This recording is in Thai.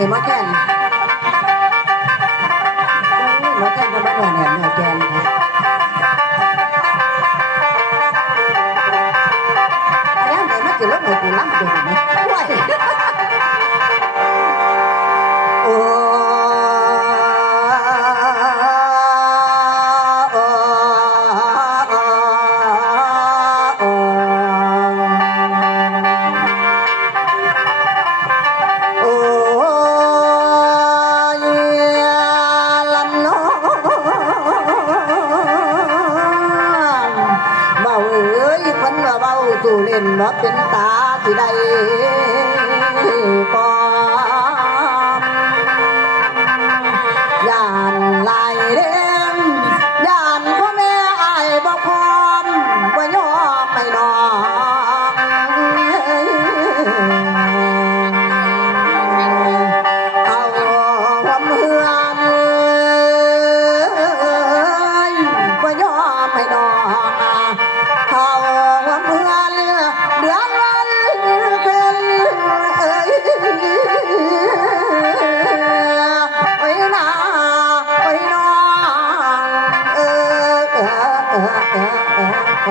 นี่มาแค่นมาแค่นก็บ้านเนี่ยเนี่ยแกนอะไรไหนมาจิรถหน่อยกูล้ำตัวนี้ว้ยโอ้สู่เล่นว่าเป็นตาที่ใดก่อนย่านลายเล่นย่านพ่อแม่อายบ่พร้อมบ่ยอมไม่นอนเอาความเฮือนบ่ยอมไม่นอนเอาความเฮือนเดือนวันเป็นไปนาไปนอนไป